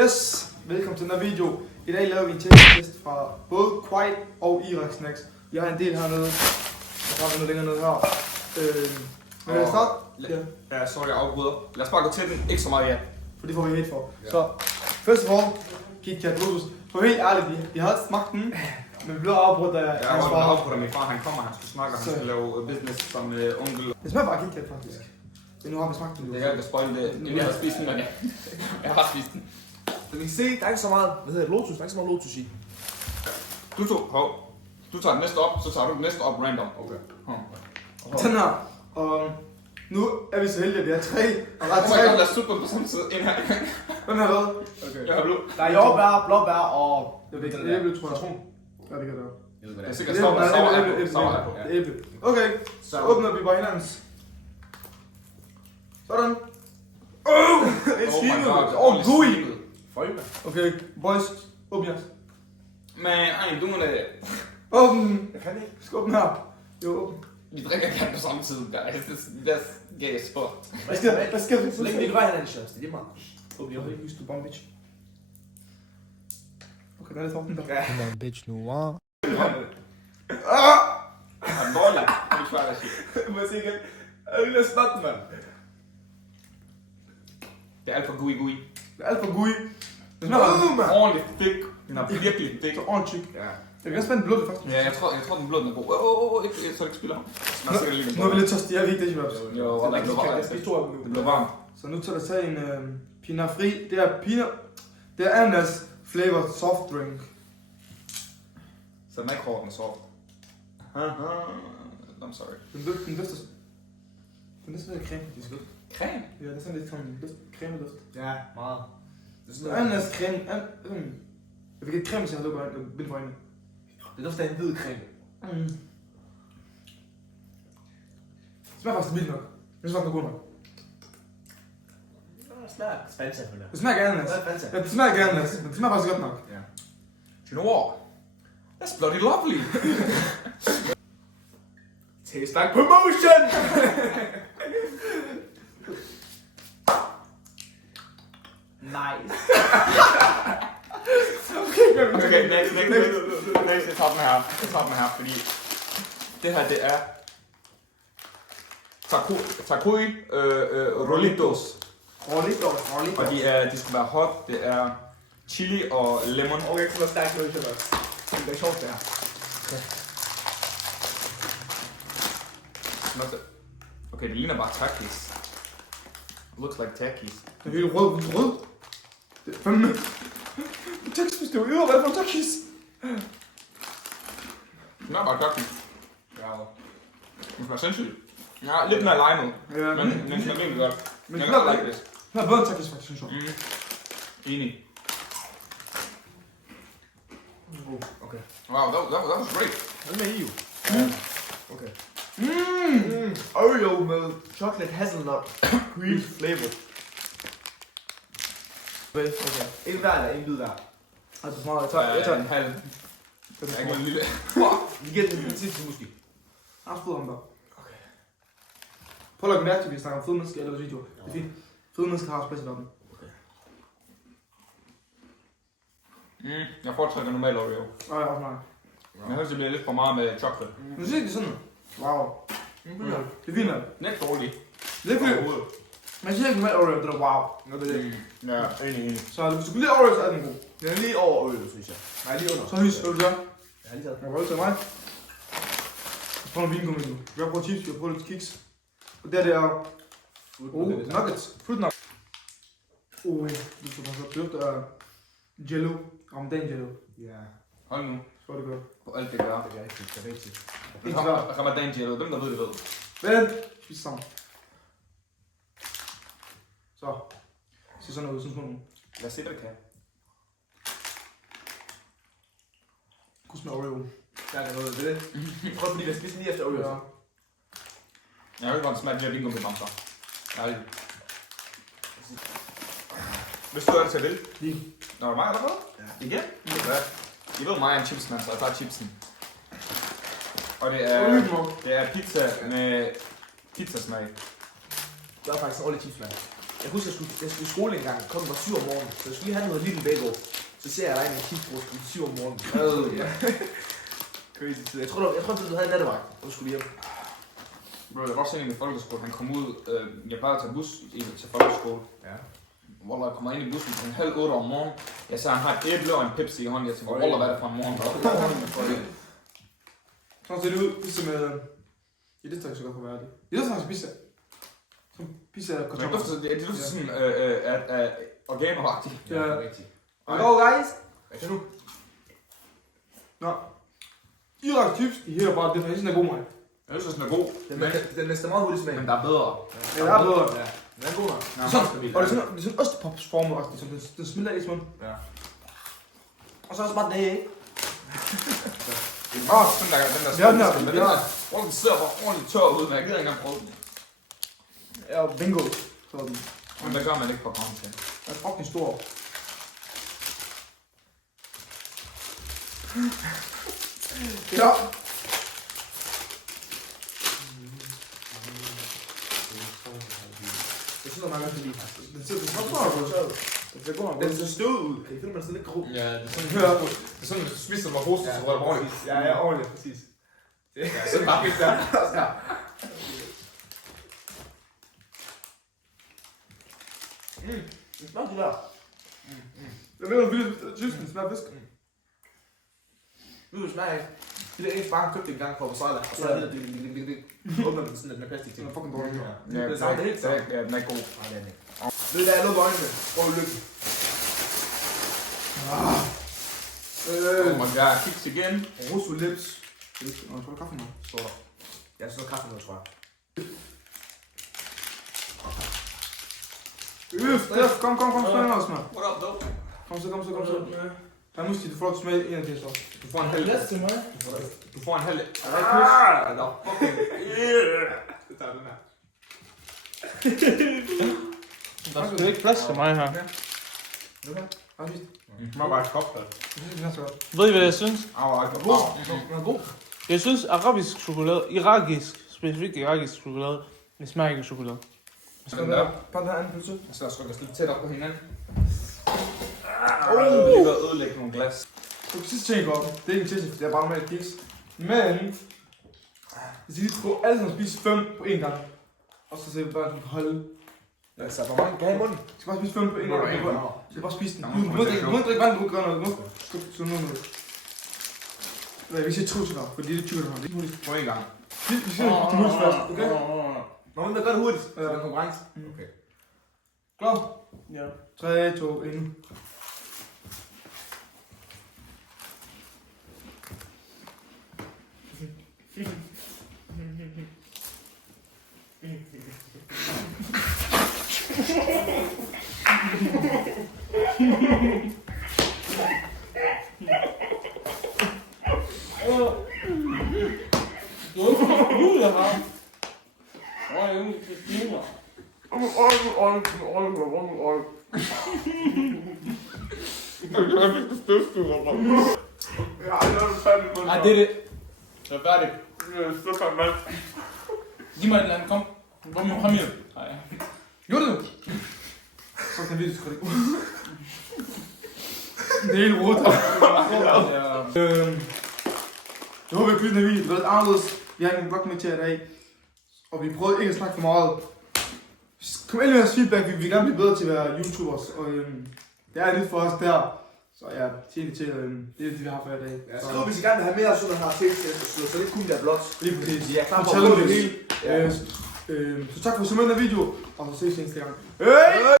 Yes, velkommen til den her video. I dag laver vi en test fra både Quiet og Irak Snacks. Vi har en del hernede. Jeg har noget længere nede her. Men lad os starte. Ja, sorry, jeg afbryder. Lad os bare gå til den. Ikke så meget, ja. For det får vi helt for. Ja. Så, first of all, KitKat Lotus. For helt ærligt, vi har ikke smagt den. Men vi blev afbrudt af Jeg har afbrudt af min far. Han kommer, han skal snakke, han skal lave business som onkel. Det smager bare KitKat faktisk. Men nu har vi smagt den. Det er jeg, der spoil det. Jeg har spist den, men ja. Jeg har spist den. Så vi kan se, der er ikke så meget, lotus, der er ikke så meget lotus i. Du tager den næste op, så tager du den næste op random. Okay. Den her. Og nu er vi så heldige, at vi har tre. Og der er tre. Lad os slutte på samme side. En her. Hvem har hvad? Okay. Jeg har blå. Der er jordbær, blåbær og... Jeg ved ikke, æble, tror jeg. Ja, det kan det være. Det er sikkert sauer. Æble. Okay, så åbner vi bare hinandens. Sådan. En skive. Gui. Okay, boys, åbn jeres. Men ej, du må da... Åbn. Jeg kan ikke. Skal åbne her. Jo, åbn. Vi drikker ikke på samme tid, guys. That's gay as fuck. Hvad skal du? Så længe vi ikke rører hinanden, Sjørs, det er lige meget. Åbn jer. Husk du bomb, bitch. Okay, der er lidt åbent der. Ja. Come on, bitch, nu var. Han er dårlig. Det er svært at sige. Må jeg se igen? Er det lidt snart, mand? Det er alt for gui. Det er alt for gui. Det smager Ordentligt thick. Den er virkelig thick. så ordentligt tyk. Ja. Jeg kan også spænde blød faktisk. Ja, jeg tror den blå den er god. Ikke, så det ikke spiller. Smager sikkert lige Nu er vi lidt tørstige, er vi ikke det, Jibabs? Jo, det blev varmt. Det blev varmt. Så nu tager jeg tage en Pinot Fri. Det er ananas flavored soft drink. Så den er ikke hård, den er soft. I'm sorry. Den bedste. Den er sådan lidt creme, faktisk. Creme? Ja, det er sådan lidt sådan lidt creme luft. Ja, meget. Det er Så sådan noget... ananas creme. Jeg fik et creme, så jeg lukker bind for øjnene. Det er dufter af en hvid creme. Det smager faktisk vildt nok. Jeg synes faktisk, det er god nok. Det smager Fanta på det. Det smager ikke ananas. Ja, det smager ikke ananas, men det smager faktisk godt nok. Ja. You know what? That's bloody lovely. Taste like promotion! Nice. Okay, next. Jeg tager den her, fordi det her, det er takoy rolitos. Og de skal være hot. Det er chili og lemon. Okay, så er stærkt noget, Sjørs. Det er sjovt, det her. Okay, det ligner bare takis. Looks like takis. Det er helt rød. Det er fandme... Takis, hvis det var yder, hvad for takis? Det smager bare takis. Ja, det smager sindssygt. Ja, lidt mere limet. Ja, Men den smager virkelig godt. Men Jeg det kan er like this. Den er bedre end takis, faktisk, synes jeg. Enig. Okay. Wow, that was great. Hvad med EU? Okay. Oreo med chocolate hazelnut cream flavor. Okay. En hver eller en lyd der. Altså, for meget. Jeg tager en halv. den. Jeg kan en lille. Vi giver den en sidste måske. Jeg har spurgt om der. Okay. Prøv at lægge mærke til, at vi snakker om fedmennesker i vores video. Det er fint. Fedmennesker har også plads i verden. Jeg foretrækker normal Oreo. Nej, også mig. Jeg synes, det bliver lidt for meget med chocolate. Nu ser det sådan. Wow. Det er fint nok. Den er ikke dårlig. Det er fint. Man siger ikke med Oreo, det er wow. Nå, det er det. Ja, enig. Så hvis du kunne lide Oreo, så er den god. Den er lige over Oreo, synes jeg. Nej, lige under. Så hys, hvad vil du gøre? Jeg har lige taget. Jeg vil tage mig. Jeg prøver nogle vingummi nu. Vi har prøvet chips, vi har prøvet lidt kiks. Og det er nuggets. Fruit nuggets. Du skal bare så døbt af jello. Ramadan jello. Ja. Hold nu. Så er det godt. På alt det gør. Det er rigtigt, det er rigtigt. Ikke svært. Ramadan jello, dem der ved det ved. Vent. Spis sammen. Så. Se sådan noget, sådan sådan. Lad os se, hvad det kan. Kunne smage Oreo. Der er noget ved det. Prøv lige at spise lige efter Oreo. Ja. Jeg har ikke godt smagt de her vingummi bamser. Ærligt. Hvis du er det til vil. Lige. Nå, er det mig eller hvad? Ja. Igen? Ja. I ved mig, jeg er en chipsmand, så jeg tager chipsen. Og det er pizza med pizzasmag. Det er faktisk en ordentlig chipsmand. Jeg husker, jeg skulle i skole engang, kom var 7 om morgenen, så jeg skulle lige have noget lille bagå. Så ser jeg dig med en kigsbrug kl. 7 om morgenen. Ja. Crazy tid. Jeg tror, du havde en nattevagt, og du skulle hjem. Bro, der var også en i folkeskole, han kom ud, jeg plejede at tage bus til folkeskole. Ja. Wallah, jeg kommer ind i bussen kl. 7:30 om morgenen. Jeg sagde, han har et æble og en Pepsi i hånden. Jeg tænkte, Wallah, hvad er det for en morgen? Sådan ser det ud, ligesom i det tager så godt for værdig. I det tager så pizza. Som pizza og Det kartofler. dufter sådan organeragtigt. Ja, rigtigt. Go guys! Hvad er det nu? Nå. Irak chips, de her bare, det er sådan en god mig. Jeg synes, den er god, Den mister meget hurtigt smag. men der er bedre. Ja, det er bedre. Ja, den er god nok. Ja, Sådan, og det er sådan ostepopsformet også, som det smelter i munden. Ja. Og så også bare det, ikke? Det er bare sådan, den der Ja, den er. men den der, den sidder bare ordentligt tør ud, men jeg gider ikke engang prøve den. Ja, bingo. Sådan. Men det gør man ikke på graven til. Den er fucking stor. Ja. Jeg synes, man kan lide. Den ser godt. Det går Den ser støvet ud. Kan I finde, man er sådan lidt grå? Ja, det er sådan, Hør. det er sådan, hvis du spiser med hoste, så rører det ordentligt. Ja, ordentligt, præcis. Ja, så er det bare helt der. Ja. Det smager det der. Jeg ved, om synes, den smager fisk. Ved du, smager ikke? Det der ens far købte en gang fra Basala, og så er det åbner den sådan med plastik ting. Den er fucking dårlig. Ja, Det er samme, det er helt samme. den er god. Nej, det er den ikke. Ved du, der er lukker øjnene. Prøv lykken. Og jeg kiks igen. Rosso lips. Nå, jeg tror, kaffe med. Står der. Jeg synes, kaffe noget, tror jeg. Kom, smag noget, smag. What up, though? Kom så. Jeg må sige, du får lov til at smage en af de så. Du får en halv. til mig. Du får en halv. Nå, okay. Det tager den her. Der er sgu ikke plads til mig her. Nu her. Har du spist? Det var bare et kop, Jeg synes, den er så godt. Ved I, hvad jeg synes? Den er god. Jeg synes, arabisk chokolade, specifikt irakisk chokolade, det smager ikke af chokolade. Skal den der? Bare den her anden pølse. Jeg skal også rykke os lidt tæt op på hinanden. Det ligger og ødelægge nogle glas. Du kan sidst tænke op. Det er ikke til, for det er bare normalt kiks. Men hvis I lige prøver alle sammen at spise 5 på én gang. Og så ser vi bare, at du kan holde. Altså, hvor mange kan have i munden? Du skal bare spise 5 på én gang. Du skal bare spise den. Nå, Du må ikke drikke vand, du må gøre noget. Du må skubbe noget med. Vi siger 2 sekunder, for det er lidt tykkere, der har. Det er hurtigt. På en gang. Vi siger det hurtigt først, okay? Nå, men der gør det hurtigt. Så Ja. det er konkurrence. Okay. Klar? Ja. 3, 2, 1. Nej, det er det. Så er færdig. Giv mig et eller andet, kom. Kom her. Nej. Gjorde du? Så kan vi sgu ikke. Det er helt rodet. Jeg håber, I kunne lide den her video. Det var lidt anderledes. Vi har en vlog med til i dag. Og vi prøvede ikke at snakke for meget. Kom endelig med jeres feedback. Vi vil gerne blive bedre til at være YouTubers. Og det er lidt for os der. Så ja, til det er det, vi har for i dag. Ja, skriv, hvis I gerne vil have mere sådan her ting til, så det kunne der vlogs. Lige præcis. Vi er klar på Fortæller at det det hele. Så tak for at se med den her video. Og så ses vi næste gang. Hej!